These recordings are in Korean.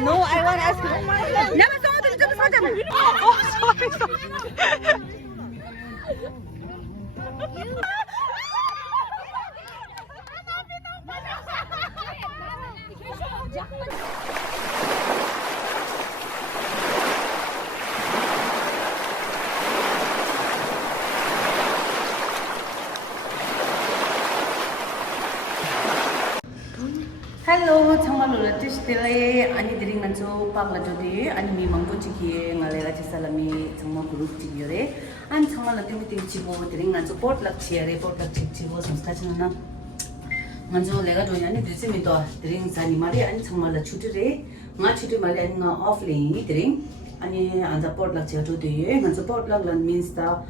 No, I want ice cream. Never saw them. Just saw them. Oh, sorry. Hello, 정말로 라티시텔레 아니 드링 난조 박라조디 아니 미 망고치기에 ngalera chisalami 정말 그룹 지기요레 안 정말 라티미팅 지고 드링 난조 포트락 치야레 포트락 치고 संस्थाचना 먼저 내가 도냐니 드시미도 드링 사니 말이 아니 정말 라 추트레 nga chuti 말이 아니 nga offline 드링 아니 안자 포트락 치야도데 먼저 포트락 란 means 다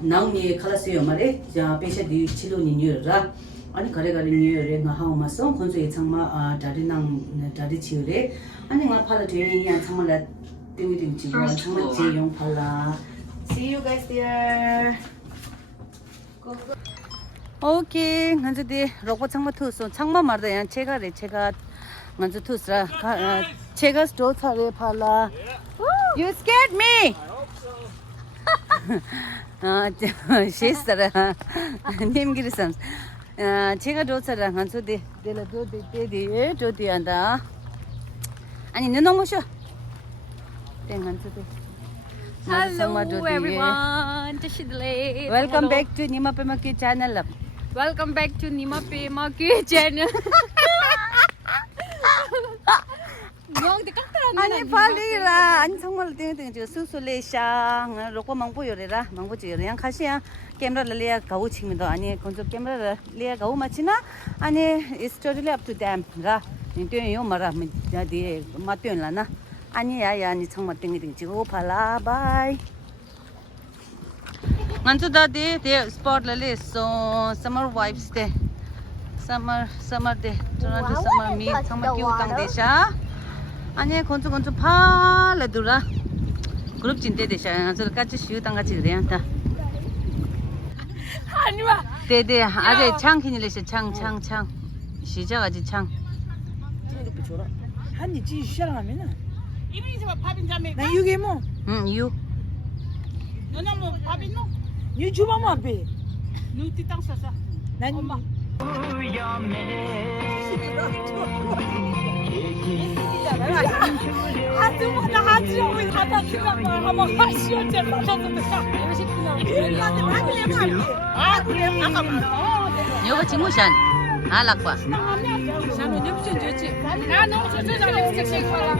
나우니 칼라스요 말에 자 페샤디 치로니 뉴라 아니 가래가리 뉴여레 nga 하우마서 콘소 예창마 다리낭 다리 치요레 아니 nga 팔라 되니야 정말 띵띵 지고 정말 제용 팔라 see you guys there 오케이 간저디 로고 창마 투소 창마 말다 제가 간저 투스라 제가 스토어 차레 팔라 you scared me she's name girisam 제가 도착한 한소디 도디 한다 아니 너 너무 쉬어 한소디 Hello everyone, Tashidle. Welcome back to Nima Pemaki channel. Welcome back to Nima Pemaki channel. 아니 빨리라 아니 정말 땡땡 저 수술레샹 로고 망보요래라 망보지요래 가시야 카메라 레야 가우 치미도 아니 건조 카메라 레야 가우 마치나 아니 it's totally up to them 라 인테요 마라 미디 마트연라나 아니 야야 아니 정말 땡땡 지고 팔라 바이 만주다디 데 스포트 레레 소 summer vibes 데 summer 데 토론토 summer 미 정말 귀여운 데샤 아니 건조 팔레두라 그룹 진대 되셔. 저 같이 쉬우당 같이 그래야 한다. 아니와. 네네. 아재 창킨이래셔. 창. 시작하지 창. 이렇게 줘라. 한이 지 시작하면은. 이분이 저 밥인 자매. 나 이게 뭐? 응, 유. 너는 뭐 밥인 너? 이 주방 앞에. 눈띠 땅 써서. 난 엄마. 아줌마가 하지요. 하다 그냥 한번 하시오. 제가 받아서 아, 그래. 아까 말어. 요거 지무산. 알락과. 나는 엽신 좋지. 나 너무 좋지. 나 섹시해 봐라.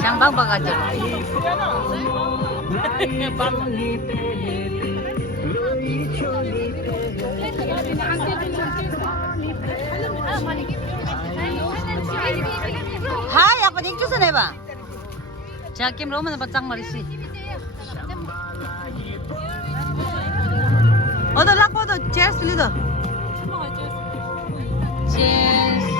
샹방바 가자. 하이 아빠 닉주선 해봐. 자 게임 로만 바짝 말이시. 어디 락보도 체스 리더. 체스.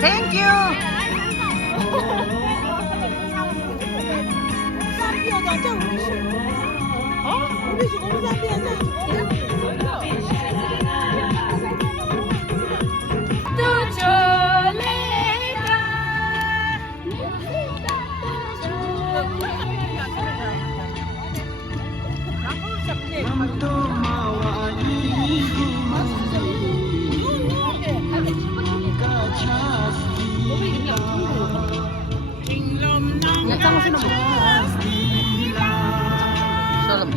Thank you. Salam.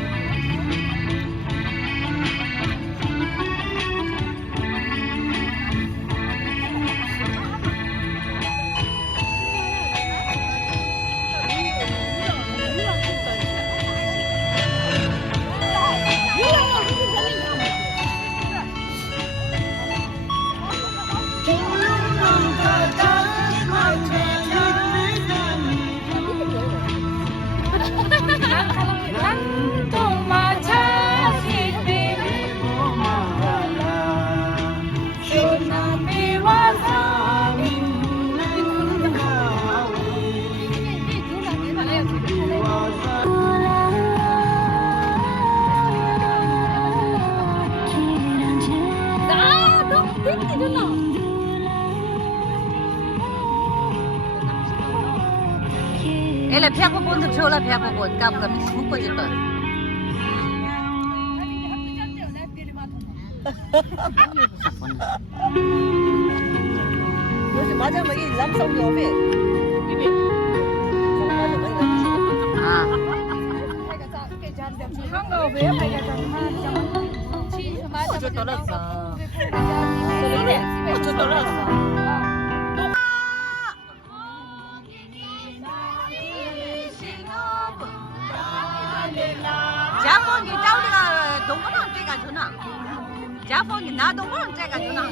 Ele pega o bonde, chola pega o bonde, cabo kami semua jeta. 요즘 마지막에 남성 옆에 비비. Ah, 저 떨었어. 저 떨어졌어. 자fon이 자우리가 동물원 때가 주나? 자fon이 나 동물원 때가 주나?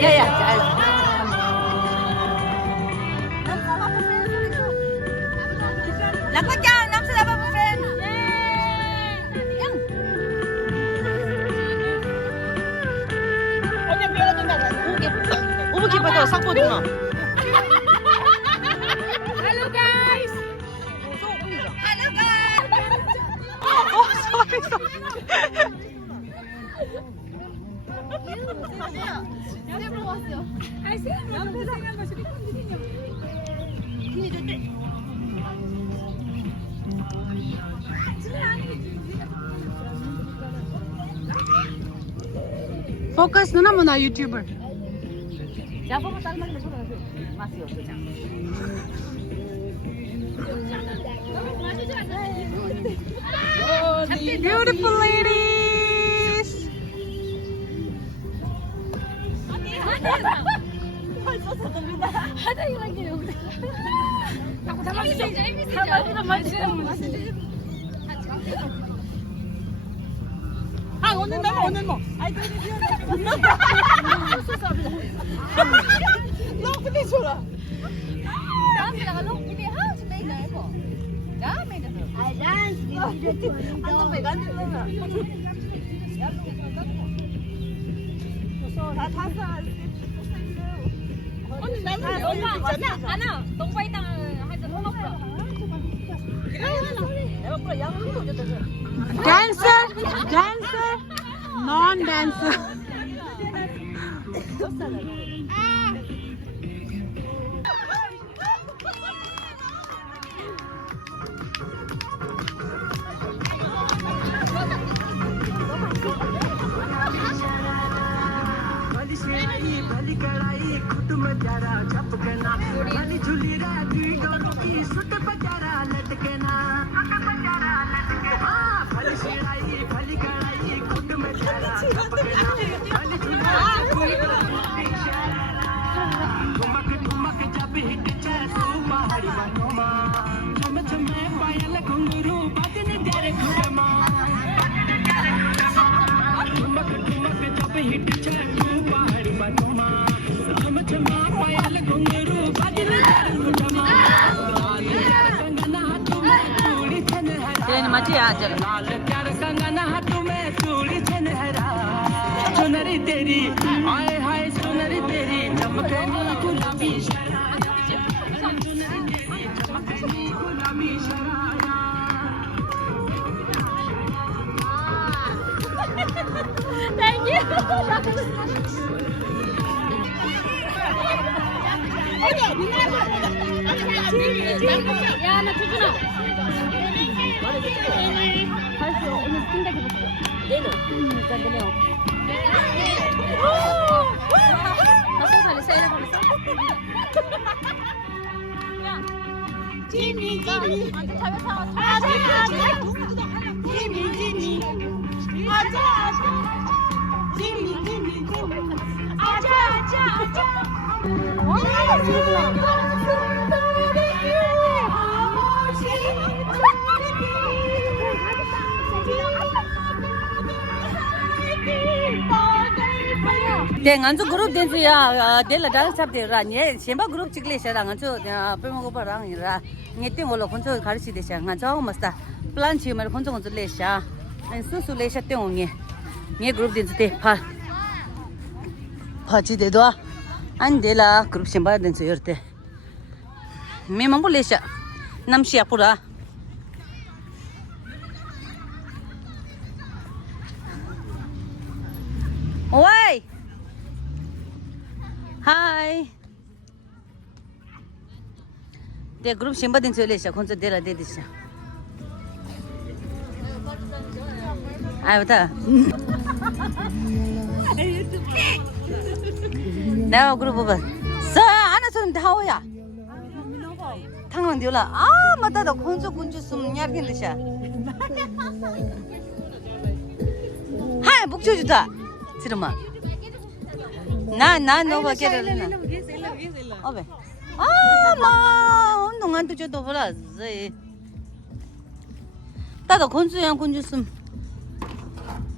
야야, 락바짱 남수 나바부 프렌드. 언니 미안하다. 오브키 받아 상포 누나. Hello guys. Fokus na naman na YouTuber. Beautiful ladies. 아 오늘 넘어 오늘 뭐. 아이 너 근데 좋아. 언니 나는 엄마 안아 농바 있다 하자 농바 내가 뿌려 양을 좀 줬다. Dancer, dancer, non-dancer. Jadi mati aja. सुनरी तेरी आए हाय सुनरी तेरी चमके नी गुलाबी शरारा सुनरी तेरी चमके नी गुलाबी sharara Thank you. 야, 나 주준아. 오늘 생각해봤어. Dengan tu grup dan saya dia ladang sab dia rani. Siapa grup cikle saya dengan tu pemogo barang ira. Ngeti ngolo konco kari si desa dengan tu masta plan cie mer konco konco lesha. Susu lesha te onge. Nge grup dan tu te pa. Paci de doa. Andela grup siapa dan saya erte. Memang boleh lesha. Nam siapa pura. Oi. Hi. Dia grup siapa din sole siya, konso dela de disya. Ay bata. Now grup ba? Sa ana sun dawo ya. Tangong diula. Ah mata da konso kunju sum nyargin disya. Hai bukju juta. Sirma. Na no get it. Obe. Ah ma, 운동한 또 저도 보라. 따도 건수양 건주슴.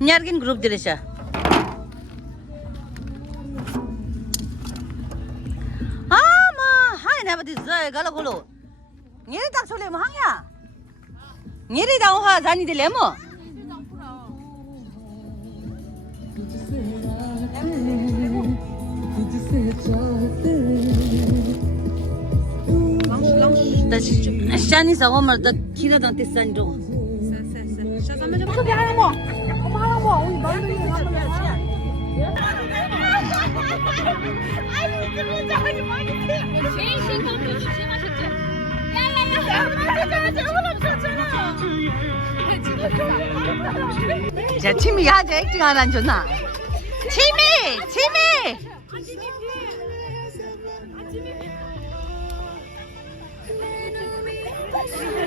냐르긴 그룹 들으셔. 아 마, 하이 나버디 저 갈라골로. 얘리 딱 소리 뭐 항야. 얘리 다오하 자니들 레모. शानी सा ओमर द किरा द तिसान रो 자 치미 하자 액팅 안 줬나 치미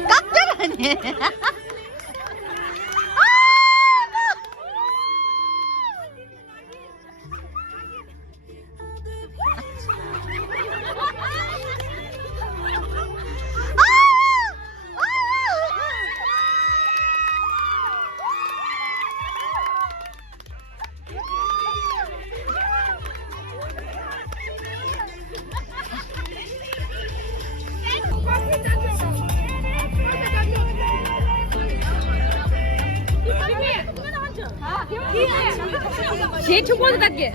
깍대라니 제일 초보도 갈게.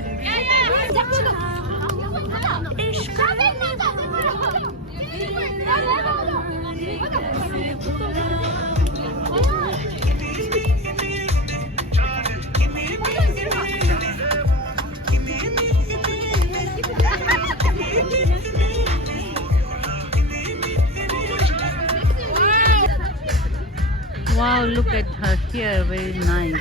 Wow, look at her here, very nice.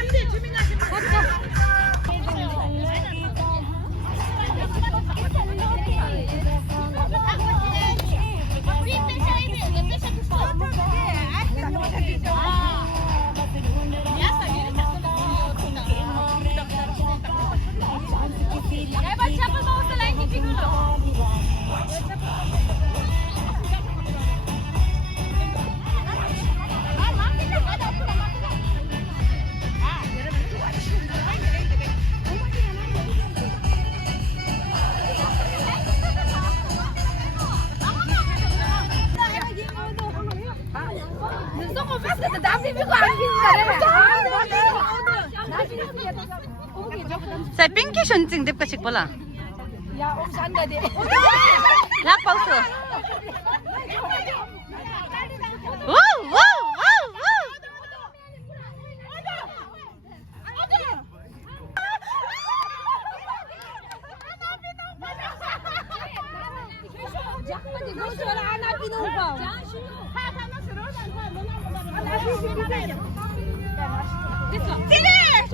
Saya pinky shunting dip kasih bola. 야, 혹시 안 가지? Lak pauso. Wow, wow, wow, wow. Finish!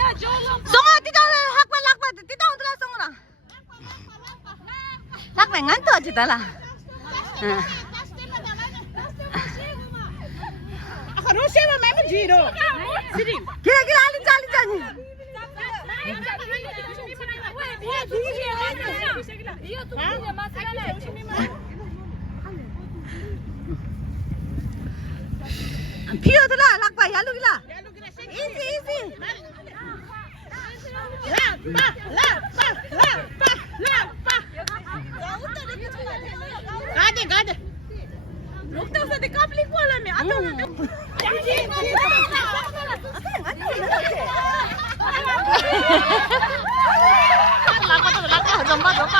송아 뛰다 학반 뛰다 온들라 송아 학반 안 떠지다라 Rosheva mesmo giro. Sirim. 길 알리 피어들라 락바 야루기라 이지 가데 녹다서 내 까불이 꼴라면 안 나오면 라고 좀봐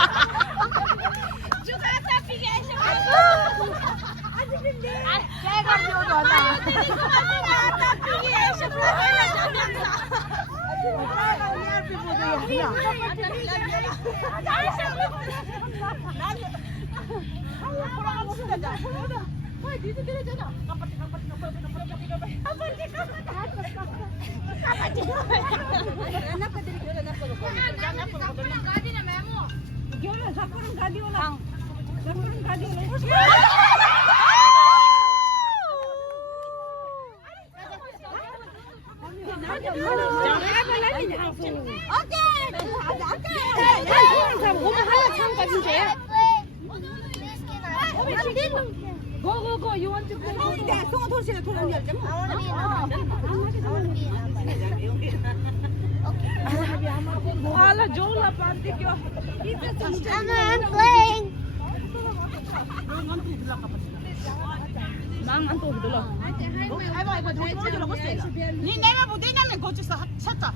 니 내가 못 되냐면 거기서 샀다.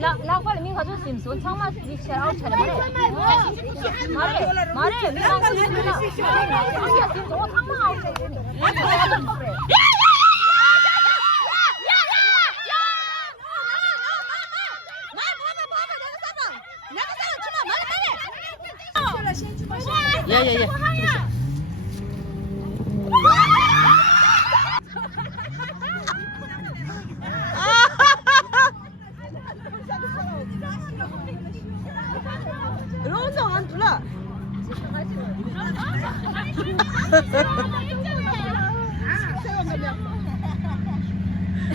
락발 민가족 심수 창마 리체라우 차례 말해 민가족 심수 야야야. 런정 안 둘라.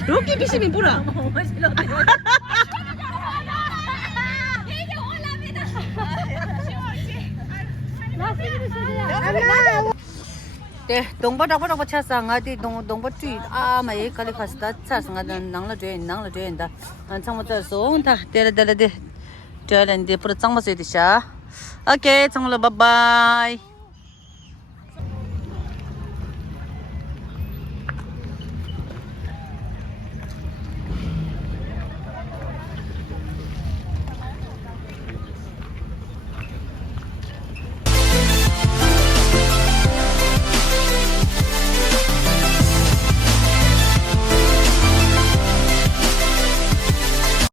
로키 비시민 보라. 네, 동바다바다바 차상아디 동바투이 아마에 칼리카스타 차상아는 낭라죄다. 안창마자소 다 데레데레데 저런데 프로 창마세디샤. 오케이, 창로 바이바이.